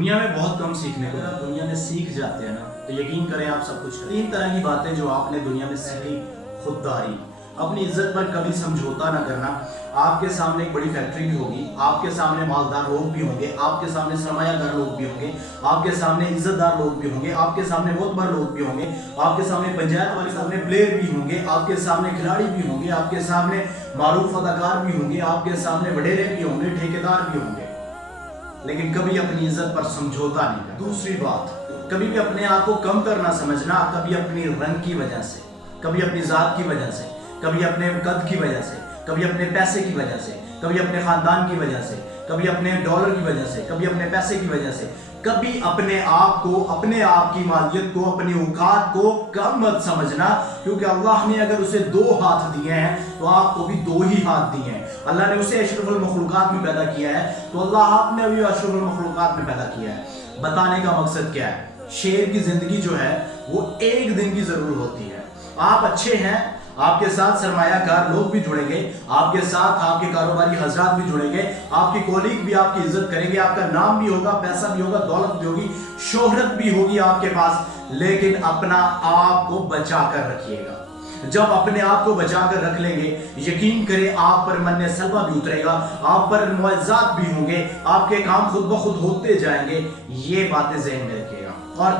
दुनिया में बहुत कम सीखने को, अगर आप दुनिया में सीख जाते हैं ना तो यकीन करें आप सब कुछ। 3 तरह की बातें जो आपने दुनिया में सीखी: खुददारी, अपनी इज्जत पर कभी समझौता ना करना। आपके सामने एक बड़ी फैक्ट्री भी होगी, आपके सामने मालदार लोग भी होंगे, आपके सामने सरमायादार लोग भी होंगे, आपके सामने इज्जतदार लोग भी होंगे, आपके सामने मोतबर लोग भी होंगे, आपके सामने पंचायत वाले सामने प्लेयर भी होंगे, आपके सामने खिलाड़ी भी होंगे, आपके सामने मारूफ अदाकार भी होंगे, आपके सामने वडेरे भी होंगे, ठेकेदार भी होंगे, लेकिन कभी अपनी इज्जत पर समझौता नहीं करना। दूसरी बात, कभी भी अपने आप को कम करना समझना, कभी अपनी रंग की वजह से, कभी अपनी जात की वजह से, कभी अपने कद की वजह से, कभी अपने पैसे की वजह से, कभी अपने खानदान की वजह से, कभी अपने डॉलर की वजह से, कभी अपने पैसे की वजह से, कभी अपने आप को, अपने आप की मालियत को, अपनी औकात को कम मत समझना, क्योंकि अल्लाह ने अगर उसे 2 हाथ दिए हैं तो आपको भी 2 ही हाथ दिए हैं। अल्लाह ने उसे अशरफुल मखलूकात में पैदा किया है तो अल्लाह आपने भी अशरफुल मखलूकात में पैदा किया है। बताने का मकसद क्या है? शेर की जिंदगी जो है वो एक दिन की जरूर होती है। आप अच्छे हैं, आपके साथ सरमायाकार लोग भी जुड़ेंगे, आपके साथ आपके कारोबारी हजरात भी जुड़ेंगे, आपकी कोलीग भी आपकी इज्जत करेंगे, आपका नाम भी होगा, पैसा भी होगा, दौलत भी होगी, शोहरत भी होगी आपके पास, लेकिन अपना आप को बचा कर रखिएगा। जब अपने आप को बचा कर रख लेंगे, यकीन करें आप पर मन्ने सलवा भी उतरेगा, आप पर मुआवजात भी होंगे, आपके काम खुद ब खुद होते जाएंगे। ये बातें ज़हन में रखिएगा। और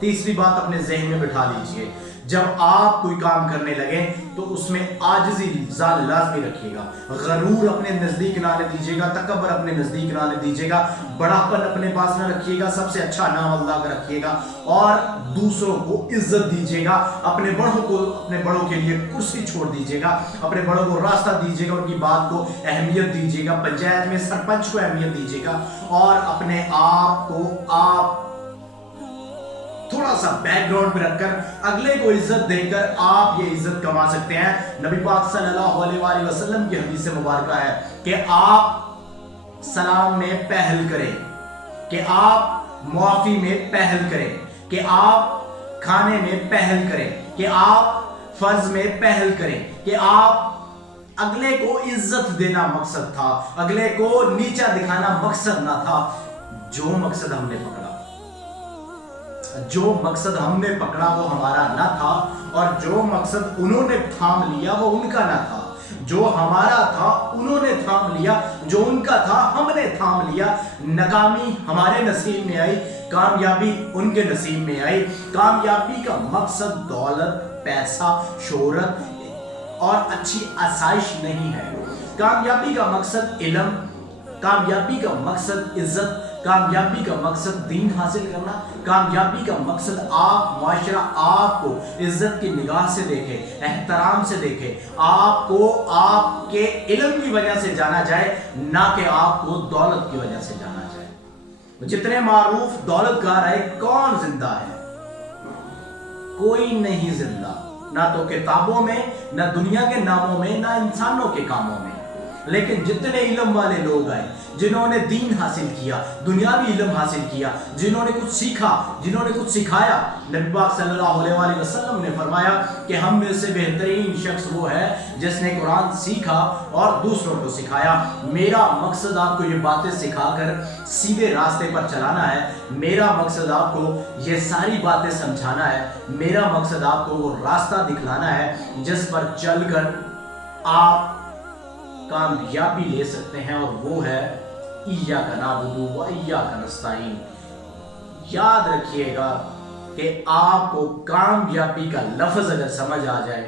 तीसरी बात अपने ज़हन में बिठा लीजिए, जब आप कोई काम करने लगे तो उसमें आजिज़ी लाज़मी रखिएगा। गरूर अपने नज़दीक ना आने दीजिएगा, तकब्बर अपने नज़दीक ना आने दीजिएगा, बड़ापन अपने पास ना रखिएगा, सबसे अच्छा नाम अल्लाह का रखिएगा और दूसरों को इज्जत दीजिएगा। अपने बड़ों के लिए कुर्सी छोड़ दीजिएगा, अपने बड़ों को रास्ता दीजिएगा, उनकी बात को अहमियत दीजिएगा, पंचायत में सरपंच को अहमियत दीजिएगा और अपने आप को आप थोड़ा सा बैकग्राउंड पे रखकर अगले को इज्जत देकर आप ये इज्जत कमा सकते हैं। नबी पाक सल्लल्लाहु अलैहि वसल्लम की हदीस मुबारक है कि आप सलाम में पहल करें, कि आप मुआफी में पहल करें, कि आप खाने में पहल करें, कि आप फर्ज में पहल करें, कि आप अगले को इज्जत देना मकसद था, अगले को नीचा दिखाना मकसद ना था। जो मकसद हमने पकड़ा वो हमारा ना था और जो मकसद उन्होंने थाम लिया वो उनका ना था। जो हमारा था उन्होंने थाम लिया, जो उनका था हमने थाम लिया। नाकामी हमारे नसीब में आई, कामयाबी उनके नसीब में आई। कामयाबी का मकसद दौलत, पैसा, शोहरत और अच्छी आसाइश नहीं है। कामयाबी का मकसद इल्म, कामयाबी का मकसद इज्जत, कामयाबी का मकसद दीन हासिल करना, कामयाबी का मकसद आप माशरा आपको इज्जत की निगाह से देखे, एहतराम से देखे, आपको आपके इल्म की वजह से जाना जाए, ना कि आपको दौलत की वजह से जाना जाए। जितने मारूफ दौलतकार है, कौन जिंदा है? कोई नहीं जिंदा, ना तो किताबों में, ना दुनिया के नामों में, ना इंसानों के कामों में। लेकिन जितने इल्म वाले लोग आए, जिन्होंने दीन हासिल किया, दुनियावी इल्म हासिल किया, जिन्होंने कुछ सीखा, जिन्होंने कुछ सिखाया, नबी पाक सल्लल्लाहु अलैहि वसल्लम ने फरमाया कि हम में से बेहतरीन शख्स वो है जिसने कुरान सीखा और दूसरों को सिखाया। मेरा मकसद आपको ये बातें सिखाकर सीधे रास्ते पर चलाना है, मेरा मकसद आपको ये सारी बातें समझाना है, मेरा मकसद आपको वो रास्ता दिखलाना है जिस पर चलकर आप कामयाबी ले सकते हैं, और वो है इय्याका नअबुदु व इय्याका नस्तईन। याद रखिएगा कि आपको कामयाबी का लफ्ज अगर समझ आ जाए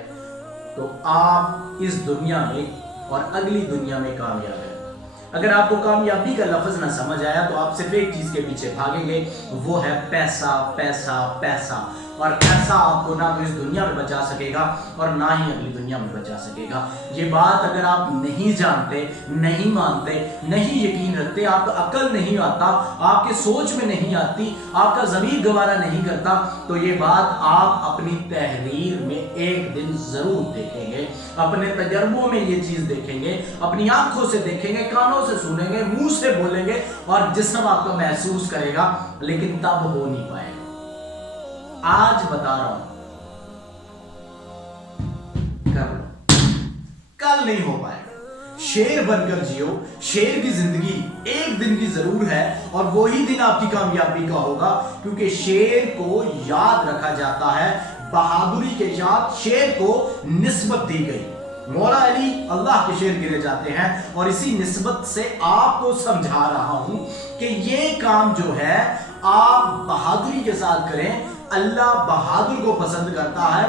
तो आप इस दुनिया में और अगली दुनिया में कामयाब हैं। अगर आपको कामयाबी का लफ्ज ना समझ आया तो आप सिर्फ एक चीज के पीछे भागेंगे, वो है पैसा, पैसा, पैसा। और पैसा आपको ना तो इस दुनिया में बचा सकेगा और ना ही अगली दुनिया में बचा सकेगा। ये बात अगर आप नहीं जानते, नहीं मानते, नहीं यकीन रखते, आपका अकल नहीं आता, आपके सोच में नहीं आती, आपका ज़मीर गवारा नहीं करता, तो ये बात आप अपनी तहरीर में एक दिन जरूर देखेंगे, अपने तजर्बों में ये चीज देखेंगे, अपनी आंखों से देखेंगे, कानों से सुनेंगे, मुंह से बोलेंगे और जिस्म आपका महसूस करेगा, लेकिन तब हो नहीं पाएगा। आज बता रहा हूं, कर लो, कल नहीं हो पाएगा। शेर बनकर जियो। शेर की जिंदगी एक दिन की जरूर है और वही दिन आपकी कामयाबी का होगा, क्योंकि शेर को याद रखा जाता है, बहादुरी के साथ शेर को निस्बत दी गई। मौला अली अल्लाह के शेर गिने जाते हैं और इसी निस्बत से आपको समझा रहा हूं कि ये काम जो है आप बहादुरी के साथ करें। अल्लाह बहादुर को पसंद करता है।